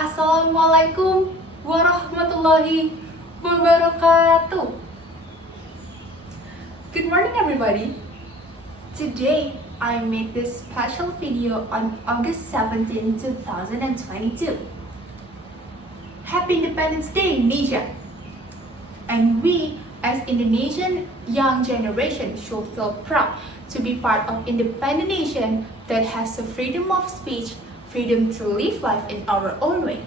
Assalamualaikum warahmatullahi wabarakatuh. Good morning, everybody. Today, I made this special video on August 17, 2022. Happy Independence Day, Indonesia! And we, as Indonesian young generation, should feel proud to be part of independent nation that has the freedom of speech, freedom to live life in our own way.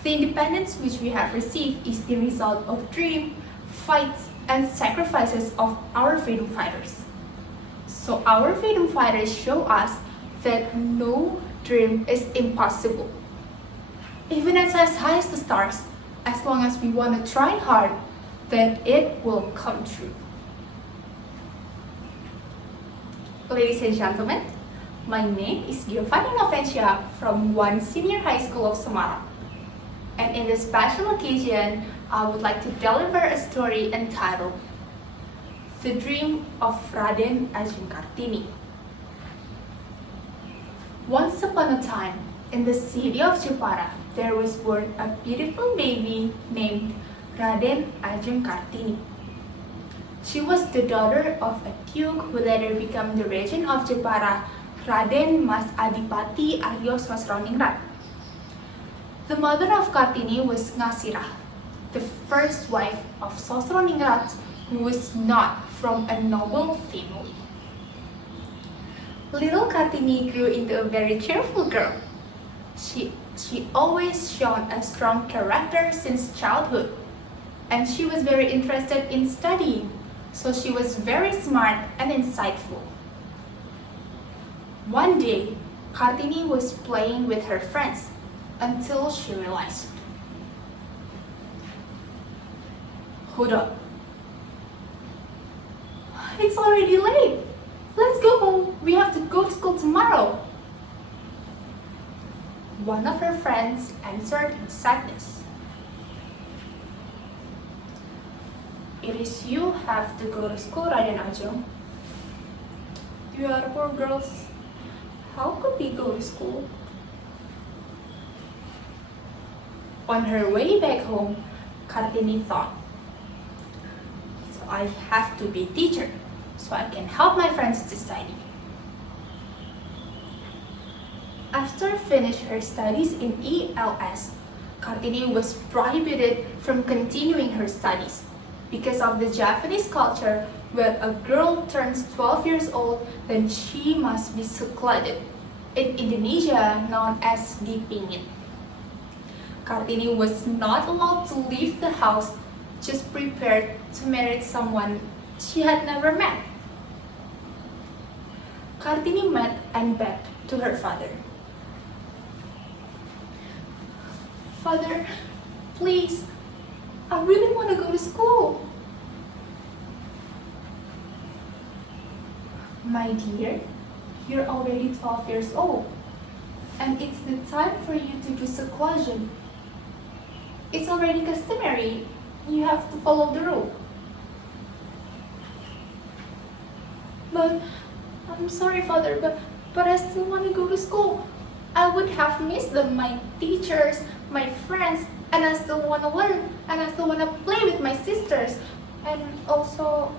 The independence which we have received is the result of dream, fights, and sacrifices of our freedom fighters. So our freedom fighters show us that no dream is impossible. Even as high as the stars, as long as we want to try hard, then it will come true. Ladies and gentlemen, my name is Giovanni Novensya from one senior high school of Semarang. And in this special occasion, I would like to deliver a story entitled The Dream of Raden Ajeng Kartini. Once upon a time, in the city of Jepara, there was born a beautiful baby named Raden Ajeng Kartini. She was the daughter of a duke who later became the regent of Jepara, Raden Mas Adipati Aryo Sosroningrat. The mother of Kartini was Ngasirah, the first wife of Sosroningrat, who was not from a noble family. Little Kartini grew into a very cheerful girl. She always shown a strong character since childhood, and she was very interested in studying, so she was very smart and insightful. One day, Kartini was playing with her friends until she realized, hold up, it's already late. Let's go home. We have to go to school tomorrow. One of her friends answered in sadness, it is you have to go to school, Raden Ajeng. You are poor girls. How could we go to school? On her way back home, Kartini thought, so I have to be a teacher so I can help my friends to study. After finishing her studies in ELS, Kartini was prohibited from continuing her studies because of the Japanese culture where a girl turns 12 years old, then she must be secluded, in Indonesia known as dipingin. Kartini was not allowed to leave the house, just prepared to marry someone she had never met. Kartini met and begged to her father. Father, please, I really want to go to school. My dear, you're already 12 years old, and it's the time for you to do seclusion. It's already customary. You have to follow the rule. But I'm sorry, Father, but I still want to go to school. I would have missed my teachers, my friends, and I still want to learn, and I still want to play with my sisters. And also,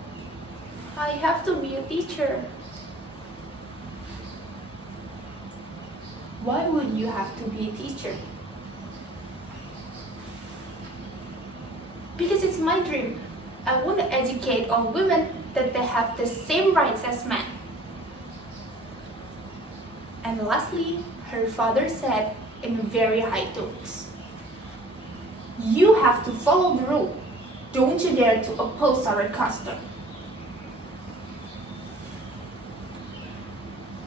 I have to be a teacher. Why would you have to be a teacher? Because it's my dream. I want to educate all women that they have the same rights as men. And lastly, her father said in very high tones, you have to follow the rule. Don't you dare to oppose our custom.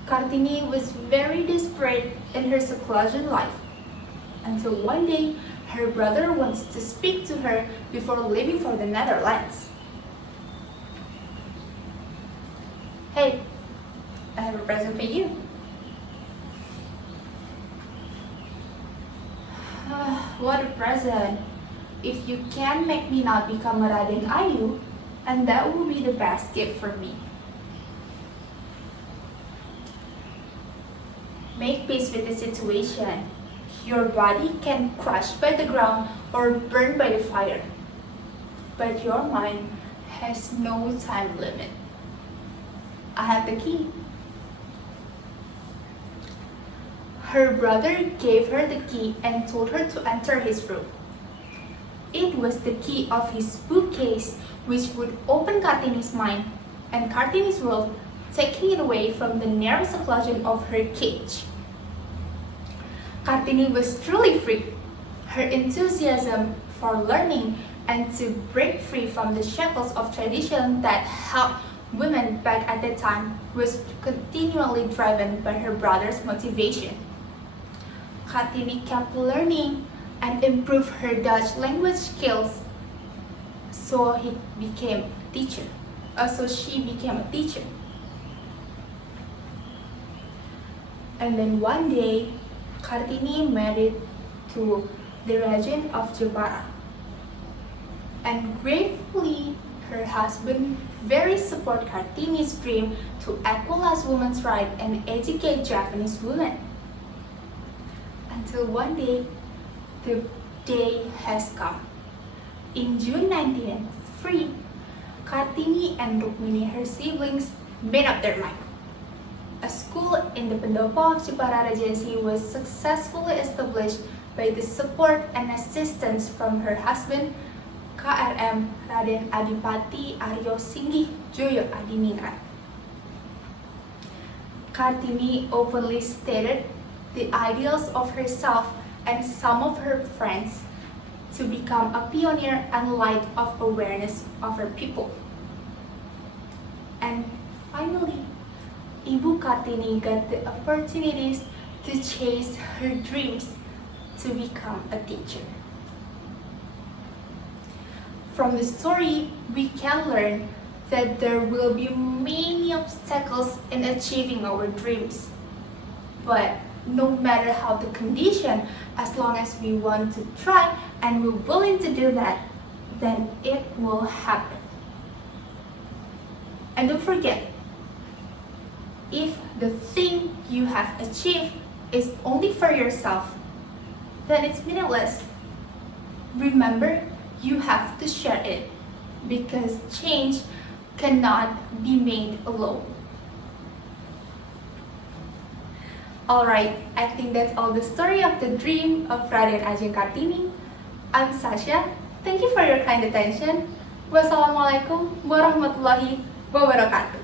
Kartini was very desperate in her seclusion life, until one day her brother wants to speak to her before leaving for the Netherlands. Hey, I have a present for you. What a present. If you can make me not become a Raden Ayu, and that will be the best gift for me. Make peace with the situation. Your body can crush by the ground or burn by the fire, but your mind has no time limit. I have the key. Her brother gave her the key and told her to enter his room. It was the key of his bookcase which would open Kartini's mind and Kartini's world, taking it away from the narrow seclusion of her cage. Kartini was truly free. Her enthusiasm for learning and to break free from the shackles of tradition that held women back at that time was continually driven by her brother's motivation. Kartini kept learning and improved her Dutch language skills, so she became a teacher. And then one day, Kartini married to the region of Jepara. And gratefully, her husband very support Kartini's dream to equalize women's rights and educate Japanese women. Until one day, the day has come. In June 1903, Kartini and Rukmini, her siblings, made up their mind. A school in the Pendopo of Jepara Regency was successfully established by the support and assistance from her husband, KRM Raden Adipati Aryo Singgih Joyo Adiningrat. Kartini openly stated the ideals of herself and some of her friends to become a pioneer and light of awareness of her people. And finally, Ibu Kartini got the opportunities to chase her dreams to become a teacher. From the story, we can learn that there will be many obstacles in achieving our dreams. But no matter how the condition, as long as we want to try and we're willing to do that, then it will happen. And don't forget, if the thing you have achieved is only for yourself, then it's meaningless. Remember, you have to share it because change cannot be made alone. Alright, I think that's all the story of the dream of Raden Ajeng Kartini. I'm Sasha. Thank you for your kind attention. Wassalamualaikum warahmatullahi wabarakatuh.